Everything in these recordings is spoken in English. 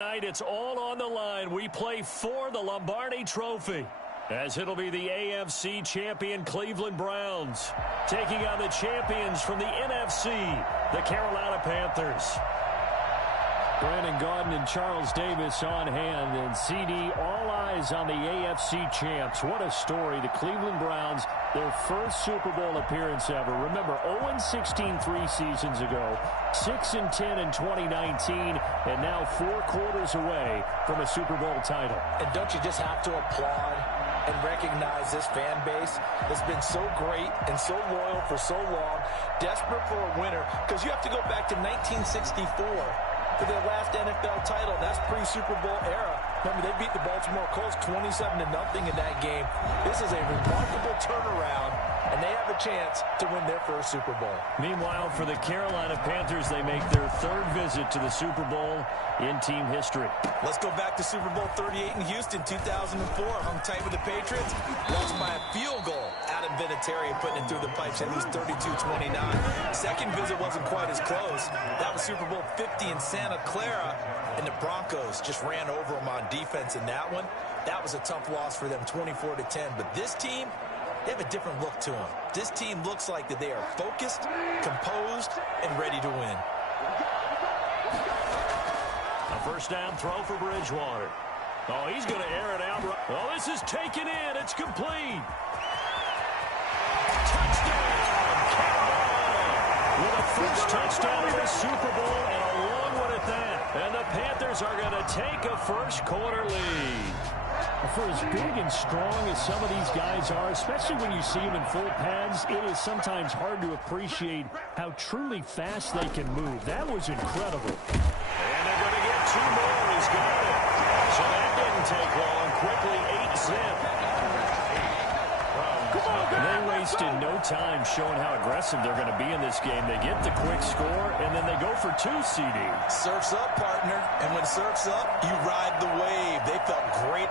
Tonight, it's all on the line. We play for the Lombardi Trophy, as it'll be the AFC champion Cleveland Browns taking on the champions from the NFC, the Carolina Panthers. Brandon Gaudin and Charles Davis on hand, and CD, all eyes on the AFC champs. What a story. The Cleveland Browns, their first Super Bowl appearance ever. Remember, 0-16 3 seasons ago, 6-10 in 2019, and now 4 quarters away from a Super Bowl title. And don't you just have to applaud and recognize this fan base that's been so great and so loyal for so long, desperate for a winner, because you have to go back to 1964 for their last NFL title. That's pre-Super Bowl era. Remember, they beat the Baltimore Colts 27-0 in that game. This is a remarkable turnaround, and they have a chance to win their first Super Bowl. Meanwhile, for the Carolina Panthers, they make their 3rd visit to the Super Bowl in team history. Let's go back to Super Bowl 38 in Houston, 2004. Hung tight with the Patriots. Lost by a field goal. Adam Vinatieri putting it through the pipes. They lose 32-29. Second visit wasn't quite as close. That was Super Bowl 50 in Santa Clara, and the Broncos just ran over them on defense in that one. That was a tough loss for them, 24-10. But this team, they have a different look to them. This team looks like that they are focused, composed, and ready to win. A first down throw for Bridgewater. Oh, he's going to air it out. Oh, this is taken in. It's complete. Touchdown, Carolina. With a first touchdown in the Super Bowl and a long one at that. And the Panthers are going to take a first-quarter lead. For as big and strong as some of these guys are, especially when you see them in full pads, it is sometimes hard to appreciate how truly fast they can move. That was incredible. And they're going to get 2 more. He's got it. So that didn't take long. Quickly 8-zip. They wasted no time showing how aggressive they're going to be in this game. They get the quick score, and then they go for 2, CD. Surf's up, partner. And when surf's up, you ride the wave. They felt great.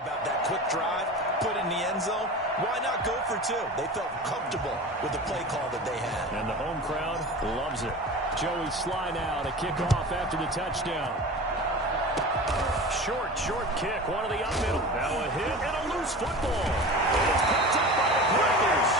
About that quick drive, put in the end zone. Why not go for 2? They felt comfortable with the play call that they had. And the home crowd loves it. Joey Sly now to kick off after the touchdown. Short kick. One of the up middle. Now a hit and a loose football. And it's picked up by the Panthers.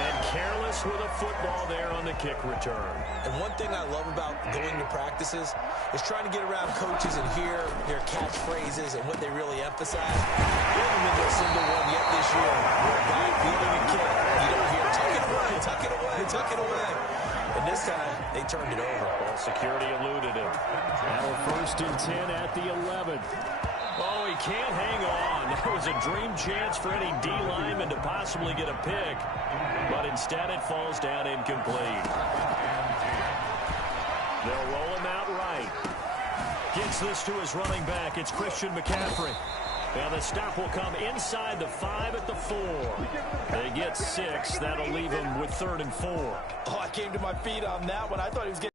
And careless with a football there on the kick return. And one thing I love about going to practices is trying to get around coaches and hear their catchphrases and what they really emphasize. We haven't been to a single one yet this year where a guy fielding a kick, you don't hear, tuck it away, tuck it away, tuck it away. And this time, they turned it over. Ball security eluded him. Now 1st and 10 at the 11. Oh, he can't hang on. That was a dream chance for any D lineman to possibly get a pick. But instead, it falls down incomplete. They'll roll him out right. Gets this to his running back. It's Christian McCaffrey. And the stop will come inside the 5 at the 4. They get 6. That'll leave him with 3rd and 4. Oh, I came to my feet on that one. I thought he was getting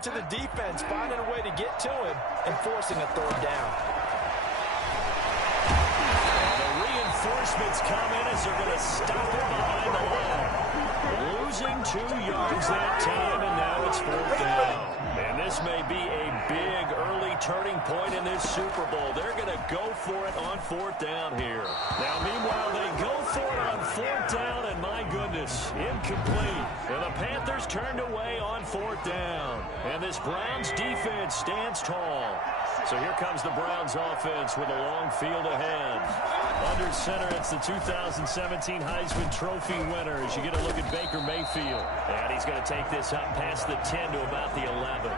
to the defense, finding a way to get to him and forcing a 3rd down. The reinforcements come in as they're going to stop him behind the line. Losing 2 yards that time, and now it's 4th down. And this may be a big early turning point in this Super Bowl. They're going to go for it on 4th down here. Now, meanwhile, they go for it on 4th down, and my goodness, incomplete. And the Panthers turned away on 4th down. And this Browns defense stands tall. So here comes the Browns offense with a long field ahead. Under center, it's the 2017 Heisman Trophy winner as you get a look at Baker Mayfield. And he's going to take this up past the 10 to about the 11.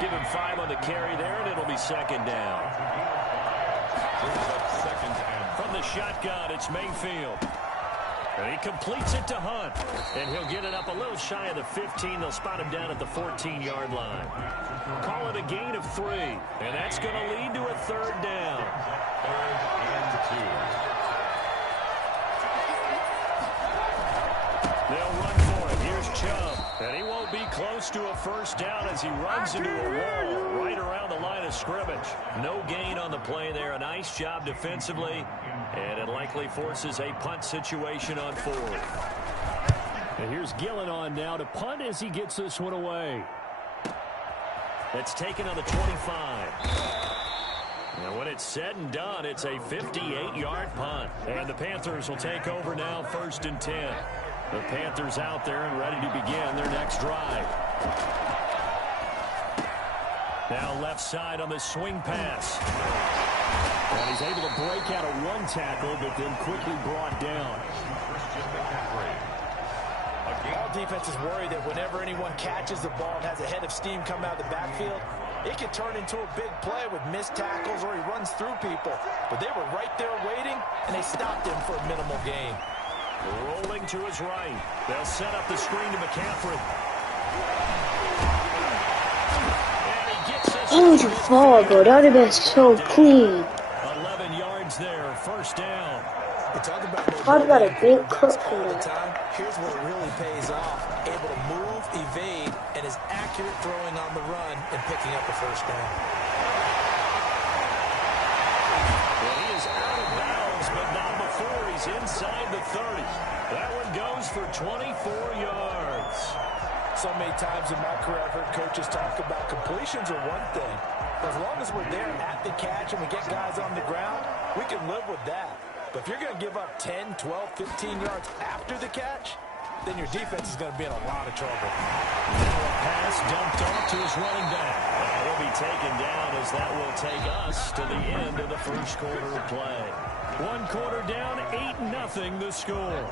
Give him 5 on the carry there, and it'll be 2nd down. From the shotgun, it's Mayfield. And he completes it to Hunt. And he'll get it up a little shy of the 15. They'll spot him down at the 14-yard line. Call it a gain of 3. And that's going to lead to a third down. 3rd and 2. They'll run for it. Here's Chubb. And he won't be close to a first down as he runs into a wall right around the line of scrimmage. No gain on the play there. A nice job defensively. And it likely forces a punt situation on 4th. And here's Gillen on now to punt as he gets this one away. That's taken on the 25. And when it's said and done, it's a 58-yard punt. And the Panthers will take over now, 1st and 10. The Panthers out there and ready to begin their next drive. Now left side on the swing pass. And he's able to break out of one tackle, but then quickly brought down. All defenses worry that whenever anyone catches the ball and has a head of steam coming out of the backfield, it can turn into a big play with missed tackles or he runs through people. But they were right there waiting, and they stopped him for a minimal gain. Rolling to his right. They'll set up the screen to McCaffrey. And he gets this. Oh, you fall, bro. That would have been so clean. 11 yards there, first down. Talk about a big cook from that. Here's where it really pays off. Able to move, evade, and is accurate throwing on the run and picking up a first down. Well, he is out of bounds, but not before he's inside the 30. That one goes for 24 yards. So many times in my career, I've heard coaches talk about completions are one thing. As long as we're there at the catch and we get guys on the ground, we can live with that. But if you're going to give up 10, 12, 15 yards after the catch, then your defense is going to be in a lot of trouble. Now a pass dumped off to his running back. And he'll be taken down as that will take us to the end of the first quarter of play. 1 quarter down, 8-0 the score.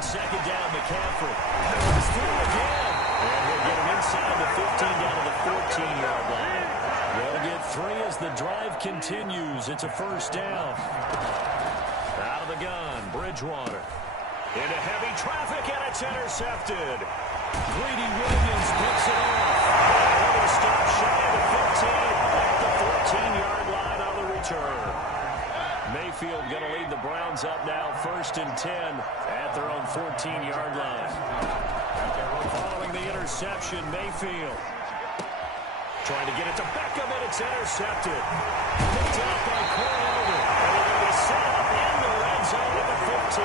Second down, McCaffrey. He's through again. And he'll get him inside the 15 down to the 14-yard line. They'll get 3 as the drive continues. It's a first down. Out of the gun, Bridgewater. Into heavy traffic, and it's intercepted. Greedy Williams picks it off. And he'll stop shy of the 15 at the 14-yard line on the return. Mayfield going to lead the Browns up now, 1st and 10 at their own 14-yard line. Following the interception, Mayfield trying to get it to Beckham, and it's intercepted. Picked up by Cornelder. And they're going to set up in the red zone at the 15.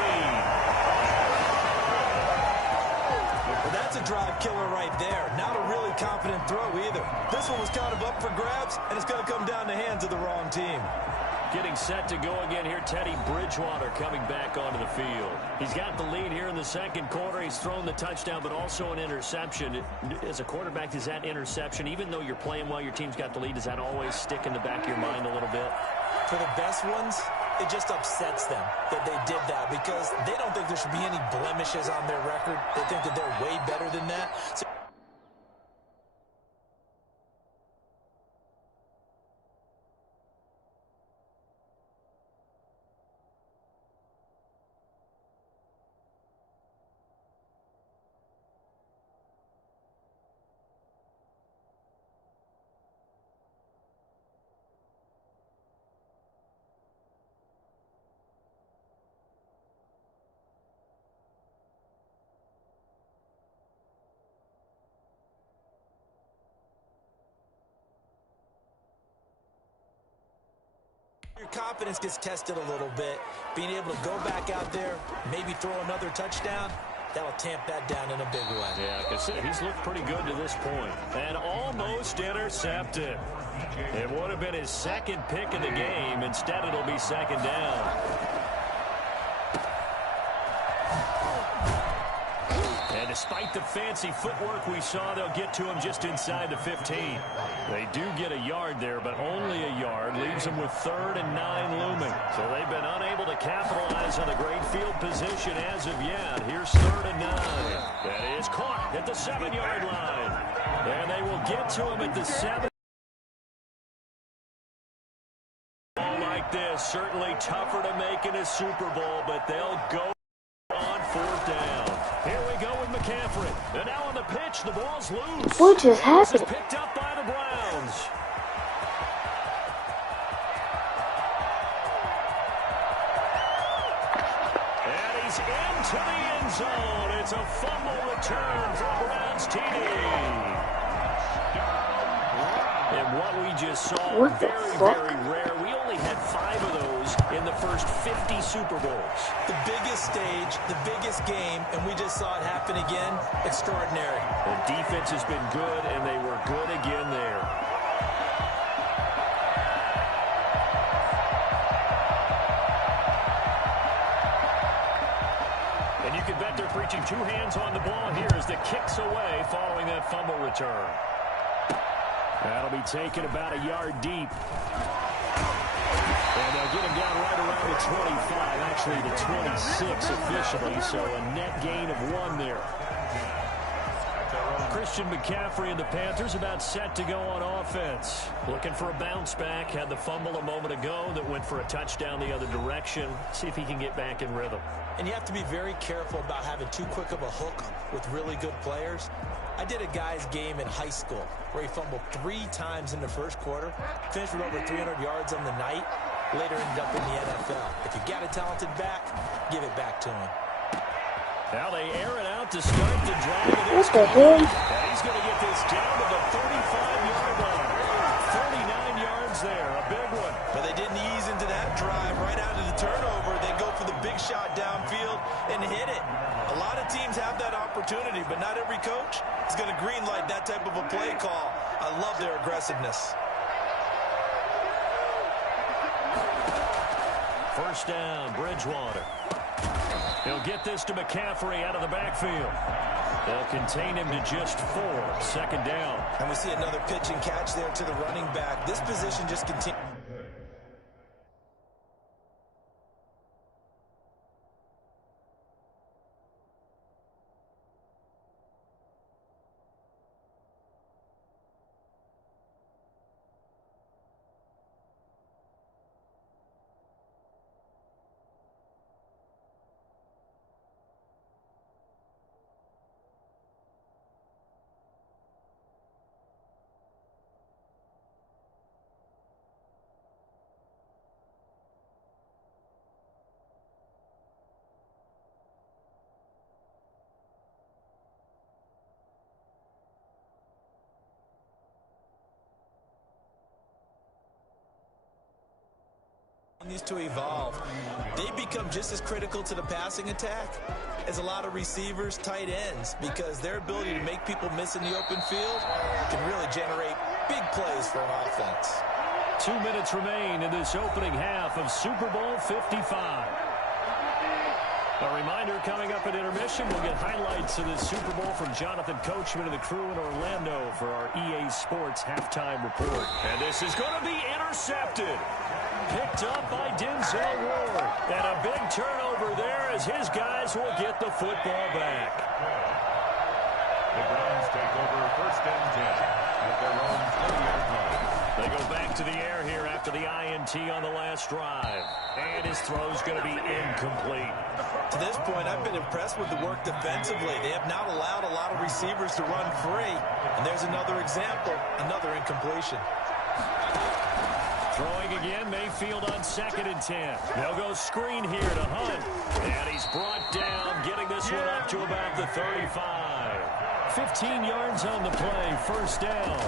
Well, that's a drive killer right there. Not a really confident throw either. This one was kind of up for grabs, and it's going to come down the hands of the wrong team. Getting set to go again here, Teddy Bridgewater coming back onto the field. He's got the lead here in the second quarter. He's thrown the touchdown, but also an interception. As a quarterback, does that interception, even though you're playing while your team's got the lead, does that always stick in the back of your mind a little bit? For the best ones, it just upsets them that they did that because they don't think there should be any blemishes on their record. They think that they're way better than that. So your confidence gets tested a little bit. Being able to go back out there, maybe throw another touchdown, that'll tamp that down in a big way. Yeah, like I said, he's looked pretty good to this point. And almost intercepted. It would have been his second pick of the game. Instead, it'll be second down. And to despite the fancy footwork we saw, they'll get to him just inside the 15. They do get a yard there, but only a yard. Leaves them with 3rd and 9 looming. So they've been unable to capitalize on a great field position as of yet. Here's 3rd and 9. That is caught at the 7-yard line. And they will get to him at the 7. Like this, certainly tougher to make in a Super Bowl, but they'll go on 4th down. Here we go with McCaffrey. And now on the pitch, the ball's loose. What just happened? This is picked up by the Browns. And he's into the end zone. It's a fumble return for Browns TD. And what we just saw, very rare. We only had 5 of those in the first 50 Super Bowls. The biggest stage, the biggest game, and we just saw it happen again. Extraordinary. The defense has been good, and they were good again there. And you can bet they're preaching 2 hands on the ball here as the kick's away following that fumble return. That'll be taken about a yard deep. And they'll get him down right around the 25, actually the 26 officially, so a net gain of 1 there. Christian McCaffrey and the Panthers about set to go on offense. Looking for a bounce back. Had the fumble a moment ago that went for a touchdown the other direction. See if he can get back in rhythm. And you have to be very careful about having too quick of a hook with really good players. I did a guy's game in high school where he fumbled 3 times in the first quarter, finished with over 300 yards on the night, later ended up in the NFL. If you got a talented back, give it back to him. Now they air it out to start the drive. What the hell? And he's going to get this down to the 35-yard line. 39 yards there, a big one. But they didn't ease into that drive right out of the turnover. They go for the big shot downfield and hit it. A lot of teams have that opportunity, but not every coach is going to greenlight that type of a play call. I love their aggressiveness. First down, Bridgewater. He'll get this to McCaffrey out of the backfield. They'll contain him to just 4. 2nd down. And we see another pitch and catch there to the running back. This position just continues. These to evolve. They become just as critical to the passing attack as a lot of receivers, tight ends, because their ability to make people miss in the open field can really generate big plays for an offense. 2 minutes remain in this opening half of Super Bowl 55. A reminder, coming up at intermission, we'll get highlights of this Super Bowl from Jonathan Coachman and the crew in Orlando for our EA Sports halftime report. And this is going to be intercepted. Picked up by Denzel Ward. And a big turnover there as his guys will get the football back. The Browns take over 1st and 10 at their own 20-yard line. They go back to the air here after the INT on the last drive. And his throw's going to be incomplete. To this point, I've been impressed with the work defensively. They have not allowed a lot of receivers to run free. And there's another example, another incompletion. Throwing again, Mayfield on 2nd and 10. They'll go screen here to Hunt. And he's brought down, getting this one up to about the 35. 15 yards on the play, 1st down.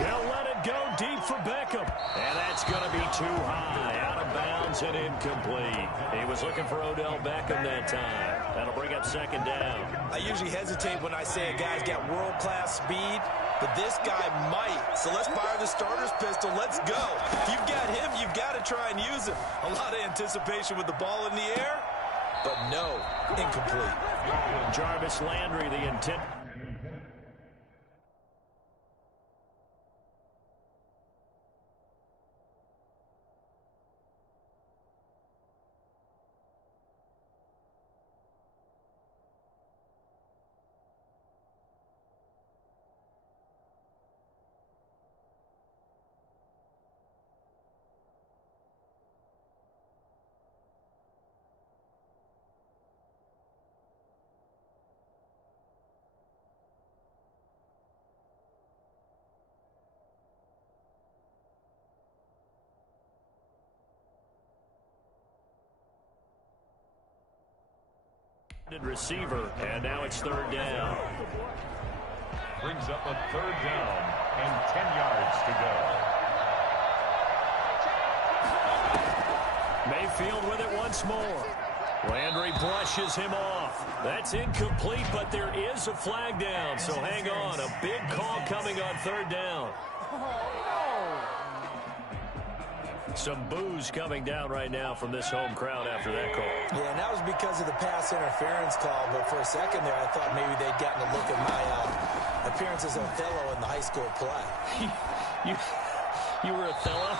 They'll let it go deep for Beckham. And that's going to be too high. Out of bounds and incomplete. He was looking for Odell Beckham that time. That'll bring up 2nd down. I usually hesitate when I say a guy's got world-class speed, but this guy might. So let's fire the starter's pistol. Let's go. If you've got him, you've got to try and use him. A lot of anticipation with the ball in the air, but no, incomplete. Jarvis Landry, the intent. Receiver, and now it's third down. Brings up a third down and 10 yards to go. Mayfield with it once more. Landry brushes him off. That's incomplete, but there is a flag down, so hang on. A big call coming on third down. Some boos coming down right now from this home crowd after that call. Yeah, and that was because of the pass interference call, but for a second there, I thought maybe they'd gotten a look at my appearance as Othello in the high school play. You were Othello?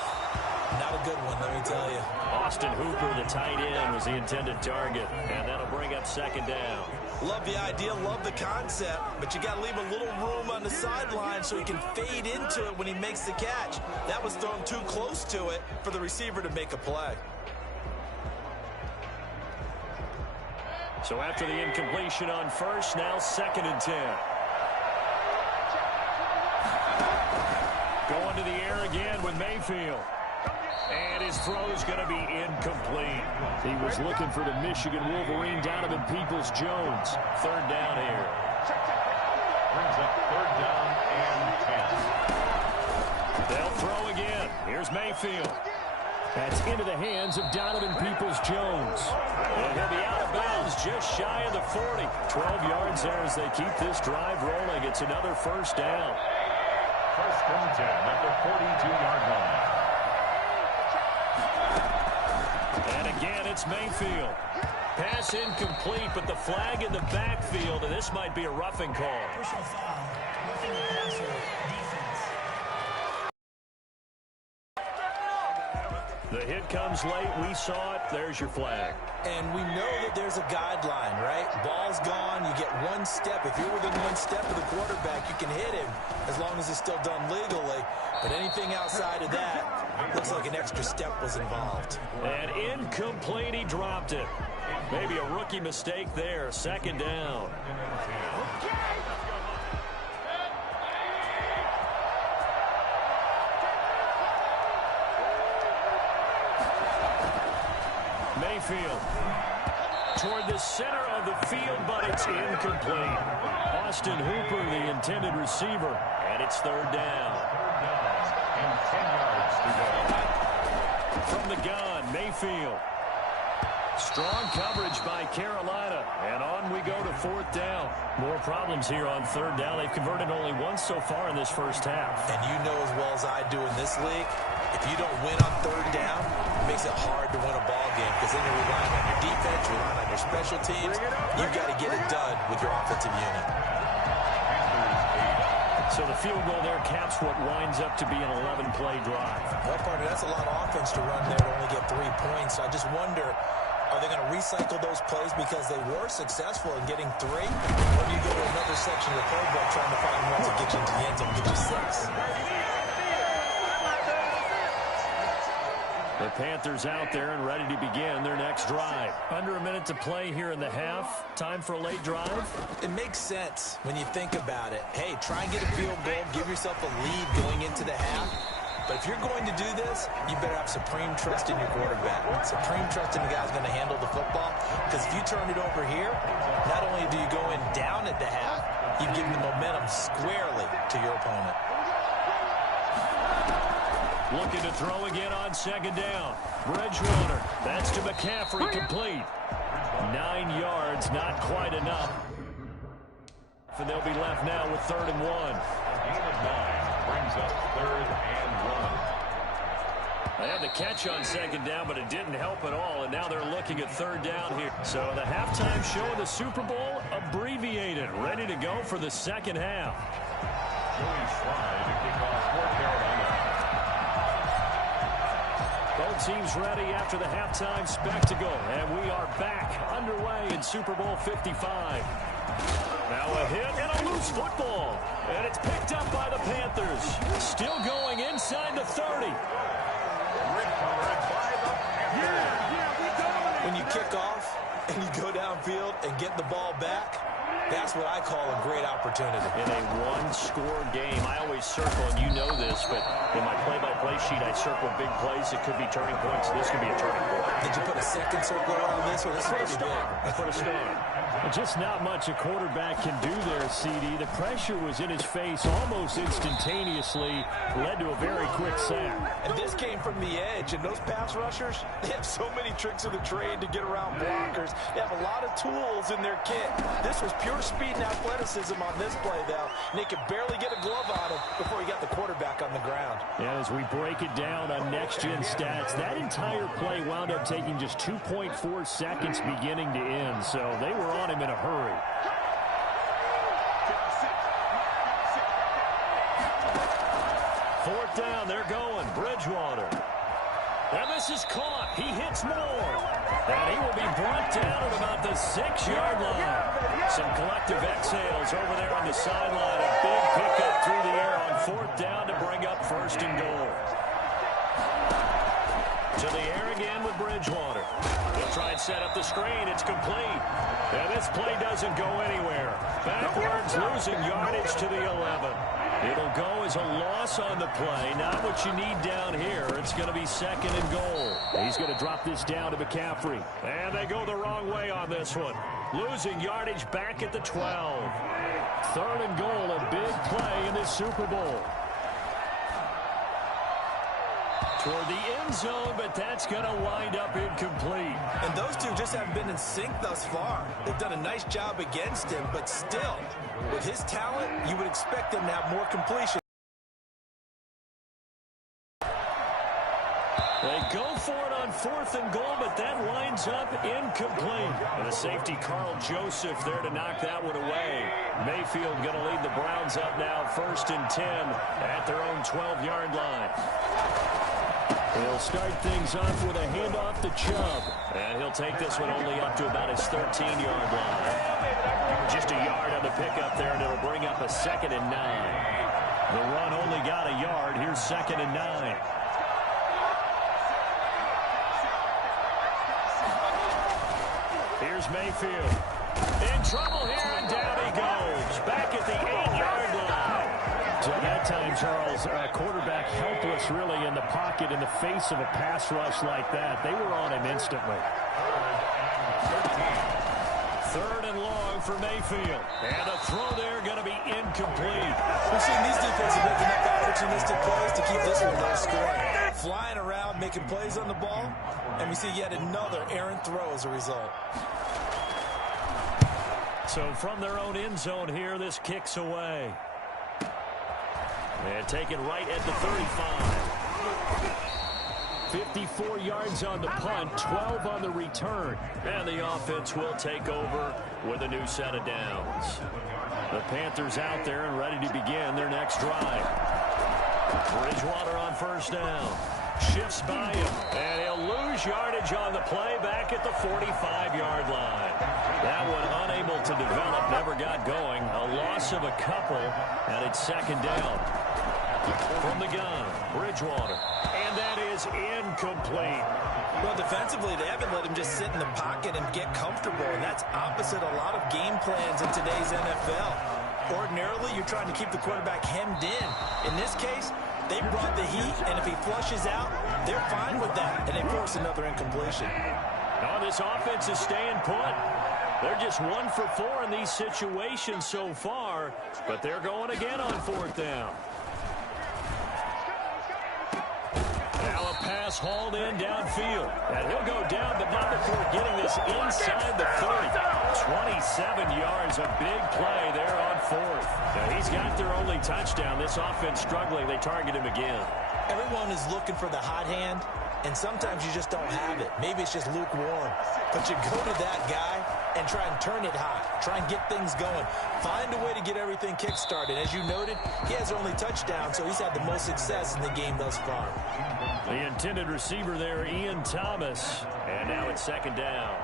Not a good one, let me tell you. Austin Hooper, the tight end, was the intended target, and that'll bring up second down. Love the idea, love the concept, but you got to leave a little room on the sideline so he can fade into it when he makes the catch. That was thrown too close to it for the receiver to make a play. So after the incompletion on first, now second and 10. Going to the air again with Mayfield. And his throw's going to be incomplete. He was looking for the Michigan Wolverine, Donovan Peoples-Jones. Third down here. Brings up third down and 10. They'll throw again. Here's Mayfield. That's into the hands of Donovan Peoples-Jones. And he'll be out of bounds just shy of the 40. 12 yards there as they keep this drive rolling. It's another first down. First and 10 at the 42-yard line. And again, it's Mayfield. Pass incomplete, but the flag in the backfield, and this might be a roughing call. Personal foul. Roughing the passer. Defense. The hit comes late. We saw it. There's your flag. And we know that there's a guideline, right? Ball's gone. You get one step. If you're within one step of the quarterback, you can hit him as long as it's still done legally. But anything outside of that, looks like an extra step was involved. And incomplete. He dropped it. Maybe a rookie mistake there. Second down. Mayfield toward the center of the field, but it's incomplete. Austin Hooper, the intended receiver, and it's third down. And 10 yards to go. From the gun, Mayfield. Strong coverage by Carolina, and on we go to fourth down. More problems here on third down. They've converted only once so far in this first half. And you know as well as I do in this league, if you don't win on third down, it makes it hard to win a ball game because then you're relying on your defense, you're relying on your special teams. You've got to get it done with your offensive unit. So the field goal there caps what winds up to be an 11-play drive. Well, partner, that's a lot of offense to run there to only get 3 points. So I just wonder, are they going to recycle those plays because they were successful in getting 3? Or do you go to another section of the playbook trying to find ones that get you into the end zone, get you 6? The Panthers out there and ready to begin their next drive. Under a minute to play here in the half. Time for a late drive. It makes sense when you think about it. Hey, try and get a field goal. Give yourself a lead going into the half. But if you're going to do this, you better have supreme trust in your quarterback. Supreme trust in the guy who's going to handle the football. Because if you turn it over here, not only do you go in down at the half, you give the momentum squarely to your opponent. Looking to throw again on second down. Bridgewater. That's to McCaffrey, complete. 9 yards, not quite enough. And they'll be left now with 3rd and 1. Gain of 9 brings up 3rd and 1. They had the catch on second down, but it didn't help at all, and now they're looking at third down here. So the halftime show of the Super Bowl abbreviated, ready to go for the second half. Joey Slye to kick off for Carolina. Both teams ready after the halftime spectacle, and we are back underway in Super Bowl 55. Now a hit and a loose football, and it's picked up by the Panthers. Still going inside the 30. When you kick off and you go downfield and get the ball back, that's what I call a great opportunity. In a one-score game, I always circle, and you know this, but in my play-by-play sheet, I circle big plays. It could be turning points. This could be a turning point. Did you put a second circle around this one? This is pretty big. I put a star. Just not much a quarterback can do there, CD. The pressure was in his face almost instantaneously, led to a very quick sack. And this came from the edge, and those pass rushers, they have so many tricks of the trade to get around blockers. They have a lot of tools in their kit. This was pure speed and athleticism on this play, though, and they could barely get a glove on him before he got the quarterback on the ground. Yeah, as we break it down on next-gen stats, that entire play wound up taking just 2.4 seconds beginning to end, so they were on him in a hurry. Fourth down, they're going. Bridgewater. And this is caught. He hits more. And he will be brought down at about the 6-yard line. Some collective exhales over there on the sideline. A big pickup through the air on fourth down to bring up first and goal. To the air again with Bridgewater. He'll try and set up the screen. It's complete. And this play doesn't go anywhere. Backwards, losing yardage to the 11. It'll go as a loss on the play. Not what you need down here. It's going to be second and goal. He's going to drop this down to McCaffrey. And they go the wrong way on this one. Losing yardage back at the 12. Third and goal, a big play in this Super Bowl. Toward the end zone, but that's going to wind up incomplete. And those two just haven't been in sync thus far. They've done a nice job against him, but still, with his talent, you would expect them to have more completion. They go for it on fourth and goal, but that winds up incomplete. And the safety, Carl Joseph, there to knock that one away. Mayfield going to lead the Browns up now, 1st and 10 at their own 12-yard line. He'll start things off with a handoff to Chubb. And he'll take this one only up to about his 13-yard line. Just a yard on the pickup there, and it'll bring up a 2nd and 9. The run only got a yard. Here's 2nd and 9. Here's Mayfield. In trouble here, and down he goes. Back at the 8-yard line. So that time, Charles, quarterback helpless really in the pocket in the face of a pass rush like that. They were on him instantly. 3rd and long for Mayfield. And a throw there going to be incomplete. We've seen these defenses making up opportunistic plays to keep this one low scoring. Flying around, making plays on the ball, and we see yet another errant throw as a result. So from their own end zone here, this kicks away. And taken right at the 35. 54 yards on the punt, 12 on the return. And the offense will take over with a new set of downs. The Panthers out there and ready to begin their next drive. Bridgewater on first down. Shifts by him, and he'll lose yardage on the play back at the 45-yard line. That one unable to develop, never got going. A loss of a couple, and it's 2nd down. From the gun, Bridgewater, and that is incomplete. Well, defensively, they haven't let him just sit in the pocket and get comfortable, and that's opposite a lot of game plans in today's NFL. Ordinarily, you're trying to keep the quarterback hemmed in. In this case, they brought the heat, and if he flushes out, they're fine with that, and they force another incompletion. Oh, this offense is staying put. They're just 1 for 4 in these situations so far, but they're going again on 4th down. Now a pass hauled in downfield. And he'll go down, but not before getting this inside the 30. 27 yards, a big play there on 4th. Now he's got their only touchdown. This offense struggling. They target him again. Everyone is looking for the hot hand, and sometimes you just don't have it. Maybe it's just lukewarm. But you go to that guy and try and turn it hot. Try and get things going. Find a way to get everything kick-started. As you noted, he has only touchdown, so he's had the most success in the game thus far. The intended receiver there, Ian Thomas. And now it's second down.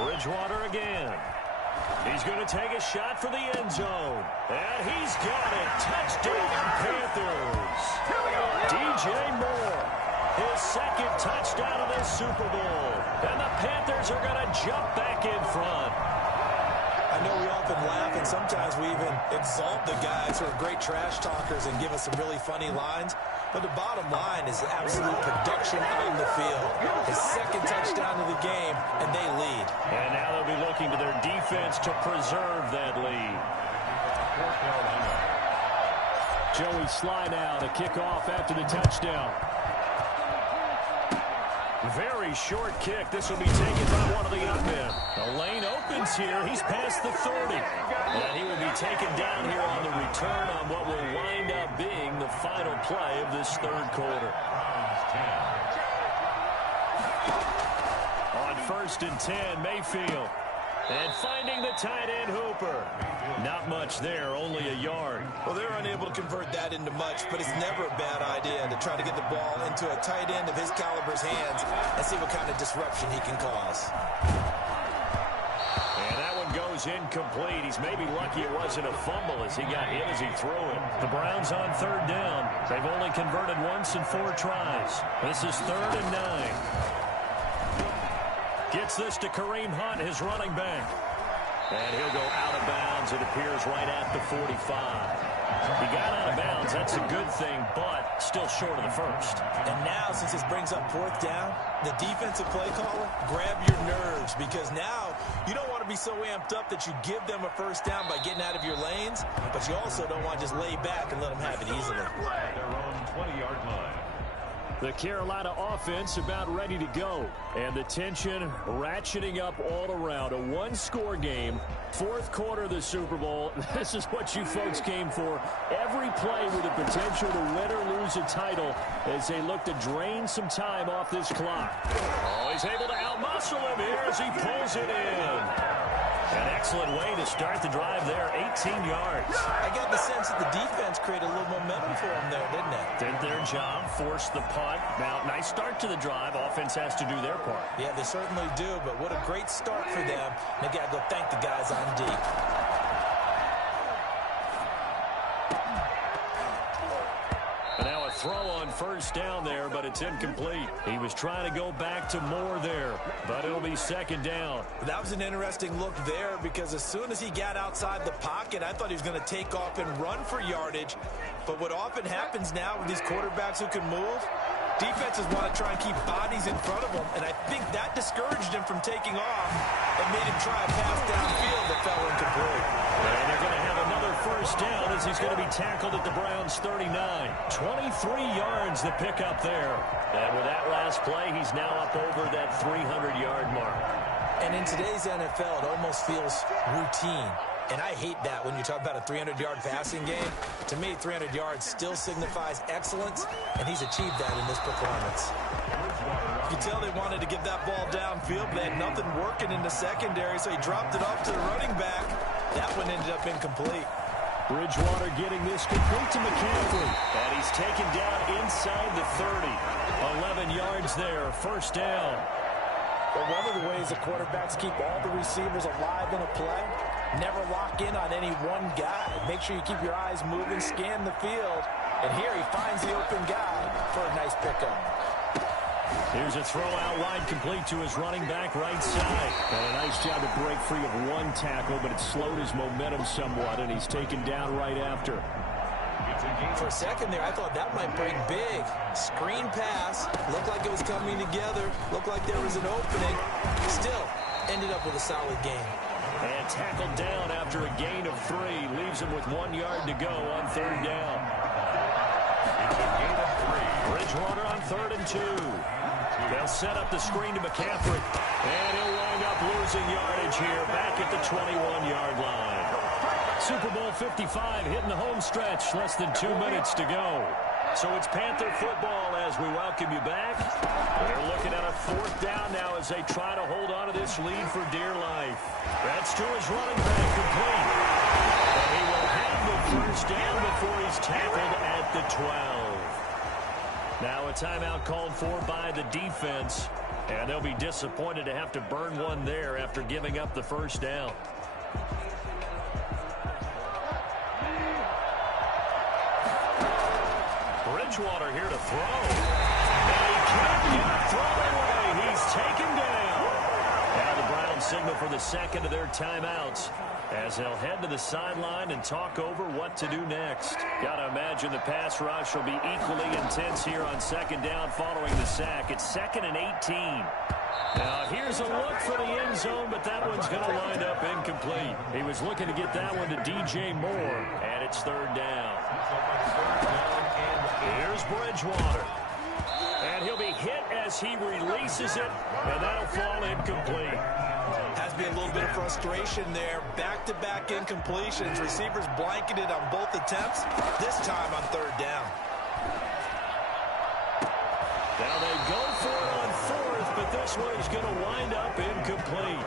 Bridgewater again. He's going to take a shot for the end zone. And he's got it. Touchdown, Panthers. DJ Moore, his second touchdown of this Super Bowl. And the Panthers are going to jump back in front. I know we often laugh, and sometimes we even exalt the guys who are great trash talkers and give us some really funny lines. But the bottom line is absolute production on the field. His second touchdown of the game, and they lead. And now they'll be looking to their defense to preserve that lead. Joey Sly now to kick off after the touchdown. Very short kick. This will be taken by one of the young men. The lane opens here. He's past the 30. And he will be taken down here on the return on what will wind up being the final play of this third quarter. On 1st and 10, Mayfield. And finding the tight end Hooper. Not much there, only a yard. Well, they're unable to convert that into much, but it's never a bad idea to try to get the ball into a tight end of his caliber's hands and see what kind of disruption he can cause. And that one goes incomplete. He's maybe lucky it wasn't a fumble as he got hit as he threw it. The Browns on third down. They've only converted once in 4 tries. This is 3rd and 9. Gets this to Kareem Hunt, his running back. And he'll go out of bounds, it appears, right at the 45. He got out of bounds. That's a good thing, but still short of the first. And now, since this brings up 4th down, the defensive play caller, grab your nerves, because now you don't want to be so amped up that you give them a first down by getting out of your lanes, but you also don't want to just lay back and let them have it easily. Their own 20-yard line. The Carolina offense about ready to go. And the tension ratcheting up all around. A 1-score game. 4th quarter of the Super Bowl. This is what you folks came for. Every play with the potential to win or lose a title as they look to drain some time off this clock. Oh, he's able to outmuscle him here as he pulls it in. An excellent way to start the drive there, 18 yards. I got the sense that the defense created a little momentum for them there, didn't it? Did their job, forced the punt. Now, nice start to the drive. Offense has to do their part. Yeah, they certainly do, but what a great start for them. They got to go thank the guys on D. And now a throw on 1st down there, but it's incomplete. He was trying to go back to Moore there, but it'll be 2nd down. That was an interesting look there because as soon as he got outside the pocket, I thought he was going to take off and run for yardage. But what often happens now with these quarterbacks who can move, defenses want to try and keep bodies in front of them, and I think that discouraged him from taking off and made him try a pass downfield that fell incomplete. And they're going to have another 1st down as he's going to be tackled at the Browns' 39. 23 yards the pickup there. And with that last play, he's now up over that 300-yard mark. And in today's NFL, it almost feels routine. And I hate that when you talk about a 300-yard passing game. To me, 300 yards still signifies excellence, and he's achieved that in this performance. You can tell they wanted to get that ball downfield, but they had nothing working in the secondary, so he dropped it off to the running back. That one ended up incomplete. Bridgewater getting this complete to McCaffrey. And he's taken down inside the 30. 11 yards there, 1st down. But one of the ways the quarterbacks keep all the receivers alive in a play, never lock in on any one guy. Make sure you keep your eyes moving, scan the field. And here he finds the open guy for a nice pickup. Here's a throw out wide complete to his running back right side. And a nice job to break free of one tackle, but it slowed his momentum somewhat, and he's taken down right after. For a second there, I thought that might break big. Screen pass. Looked like it was coming together. Looked like there was an opening. Still, ended up with a solid game. And tackled down after a gain of 3. Leaves him with 1 yard to go on 3rd down. It's a gain of 3. Bridgewater on 3rd and 2. They'll set up the screen to McCaffrey. And he'll wind up losing yardage here back at the 21-yard line. Super Bowl 55 hitting the home stretch. Less than 2 minutes to go. So it's Panther football as we welcome you back. They're looking at a 4th down now as they try to hold on to this lead for dear life. That's to his running back, complete. And he will have the 1st down before he's tackled at the 12. Now a timeout called for by the defense. And they'll be disappointed to have to burn one there after giving up the 1st down. Bridgewater here to throw. And he can't get a throw away. He's taken down. Now the Browns signal for the second of their timeouts as they'll head to the sideline and talk over what to do next. Got to imagine the pass rush will be equally intense here on 2nd down following the sack. It's 2nd and 18. Now here's a look for the end zone, but that one's going to wind up incomplete. He was looking to get that one to DJ Moore, and it's 3rd down. Here's Bridgewater. And he'll be hit as he releases it, and that'll fall incomplete. Has been a little bit of frustration there. Back-to-back incompletions. Receivers blanketed on both attempts. This time on 3rd down. Now they go for it on 4th, but this one is going to wind up incomplete.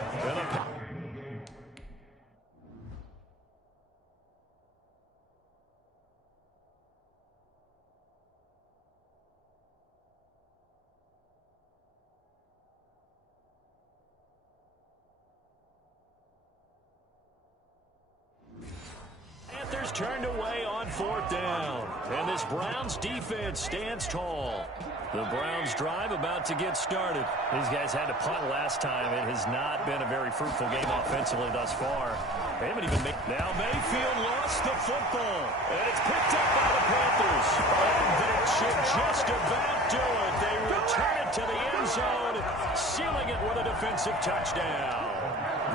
Panthers turned away on 4th down. And this Browns defense stands tall. The Browns drive about to get started. These guys had to punt last time. It has not been a very fruitful game offensively thus far. They haven't even made... Now Mayfield lost the football. And it's picked up by the Panthers. And that should just about do it. They return it to the end zone, sealing it with a defensive touchdown.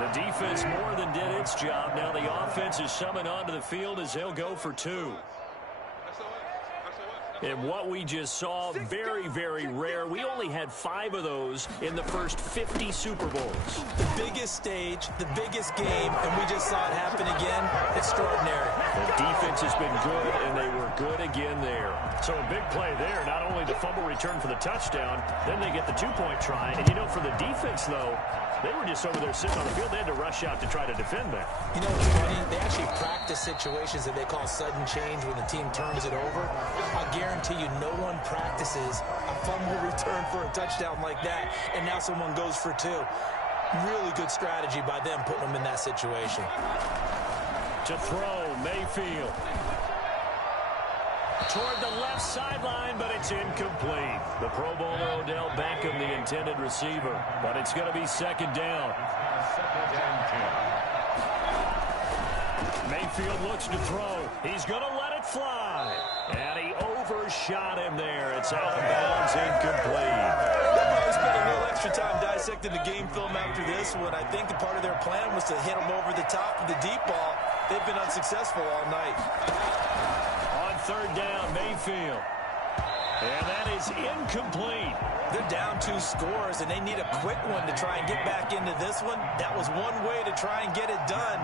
The defense more than did its job. Now the offense is summoned onto the field as they'll go for 2. And what we just saw, very, very rare. We only had 5 of those in the first 50 Super Bowls. The biggest stage, the biggest game, and we just saw it happen again. Extraordinary. The defense has been good, and they were good again there. So a big play there. Not only the fumble return for the touchdown, then they get the 2-point try. And, you know, for the defense, though, they were just over there sitting on the field. They had to rush out to try to defend that. You know what's funny? They actually practice situations that they call sudden change when the team turns it over. I guarantee you no one practices a fumble return for a touchdown like that, and now someone goes for 2. Really good strategy by them putting them in that situation. To throw, Mayfield. Toward the left sideline, but it's incomplete. The Pro Bowler Odell Beckham, the intended receiver. But it's going to be 2nd down. Mayfield looks to throw. He's going to let it fly. And he overshot him there. It's out of bounds, incomplete. They'll probably spend a little extra time dissecting the game film after this one. I think the part of their plan was to hit him over the top of the deep ball. They've been unsuccessful all night. 3rd down, Mayfield. And that is incomplete. They're down 2 scores, and they need a quick one to try and get back into this one. That was one way to try and get it done.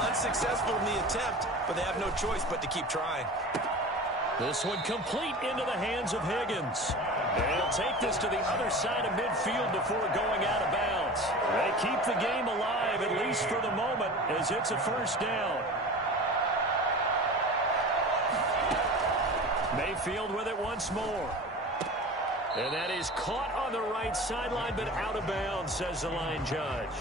Unsuccessful in the attempt, but they have no choice but to keep trying. This one complete into the hands of Higgins. And he'll take this to the other side of midfield before going out of bounds. They keep the game alive, at least for the moment, as it's a 1st down. Mayfield with it once more. And that is caught on the right sideline, but out of bounds, says the line judge.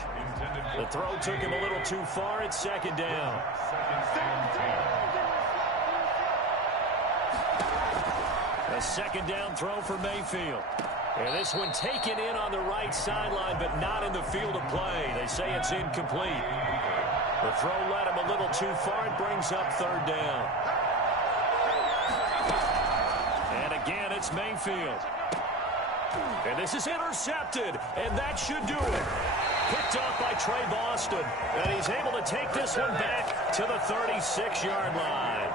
The throw took him a little too far. It's 2nd down. A 2nd down throw for Mayfield. And this one taken in on the right sideline, but not in the field of play. They say it's incomplete. The throw led him a little too far. It brings up 3rd down. And again, it's Mayfield. And this is intercepted, and that should do it. Picked off by Trey Boston, and he's able to take this one back to the 36-yard line.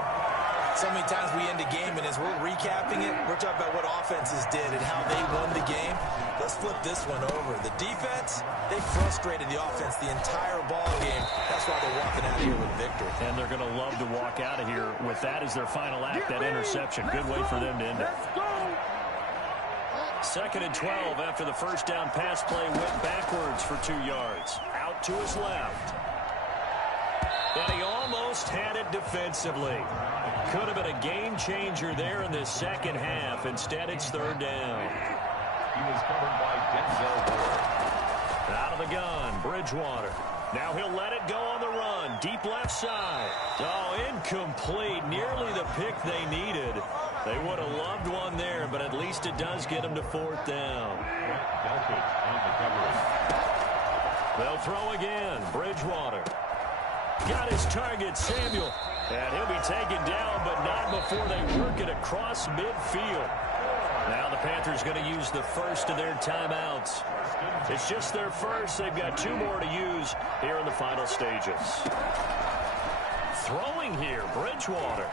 So many times we end a game, and as we're recapping it, we're talking about what offenses did and how they won the game. Let's flip this one over. The defense, they frustrated the offense the entire ball game. That's why they're walking out of here with victory. And they're going to love to walk out of here with that as their final act, that interception. Good way for them to end it. 2nd and 12 after the first down pass play went backwards for 2 yards. Out to his left. And he almost had it defensively. Could have been a game changer there in the second half. Instead, it's 3rd down. He was covered by Denzel Ward. Out of the gun, Bridgewater. Now he'll let it go on the run. Deep left side. Oh, incomplete. Nearly the pick they needed. They would have loved one there, but at least it does get them to 4th down. Delpit on the coverage. They'll throw again. Bridgewater. Got his target, Samuel. And he'll be taken down, but not before they work it across midfield. Now the Panthers going to use the first of their timeouts. It's just their first. They've got 2 more to use here in the final stages. Throwing here, Bridgewater.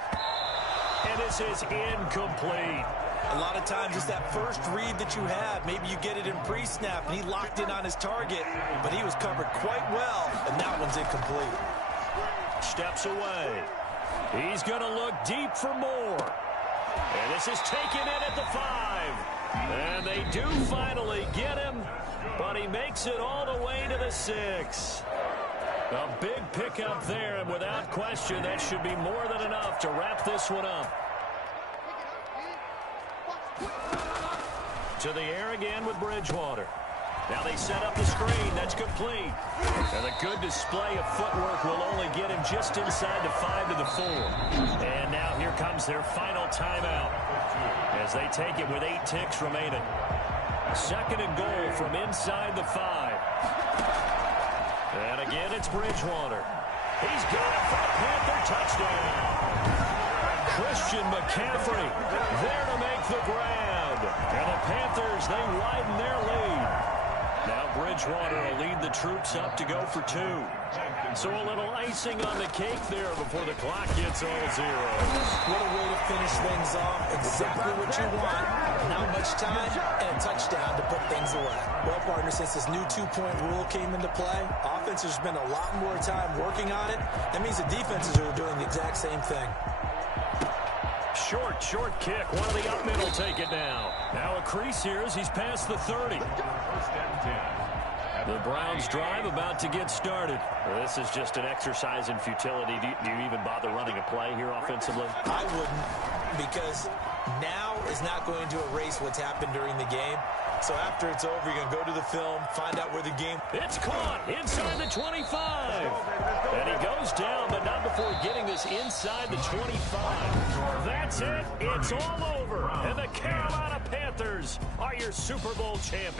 And this is incomplete. A lot of times it's that first read that you have. Maybe you get it in pre-snap, and he locked in on his target, but he was covered quite well, and that one's incomplete. Steps away. He's going to look deep for more. And this is taken in at the 5. And they do finally get him, but he makes it all the way to the 6. A big pickup there, and without question, that should be more than enough to wrap this one up. To the air again with Bridgewater. Now they set up the screen. That's complete. And a good display of footwork will only get him just inside the 5 to the 4. And now here comes their final timeout as they take it with 8 ticks remaining. 2nd and goal from inside the 5. And again, it's Bridgewater. He's got it for a Panther touchdown. Christian McCaffrey there to make the grab. And the Panthers, they widen their lead. Now Bridgewater will lead the troops up to go for 2. So a little icing on the cake there before the clock gets all zeros. What a way to finish things off. Exactly what you want. Not much time and a touchdown to put things away. Well, partner, since this new 2-point rule came into play, offenses spend a lot more time working on it. That means the defenses are doing the exact same thing. Short kick. One of the up men will take it now. Now a crease here as he's past the 30. 1st and 10. The Browns drive about to get started. Well, this is just an exercise in futility. Do you even bother running a play here offensively? I wouldn't, because now is not going to erase what's happened during the game. So after it's over, you're going to go to the film, find out where the game... It's caught inside the 25. And he goes down, but not before getting this inside the 25. That's it. It's all over. And the Carolina Panthers are your Super Bowl champions.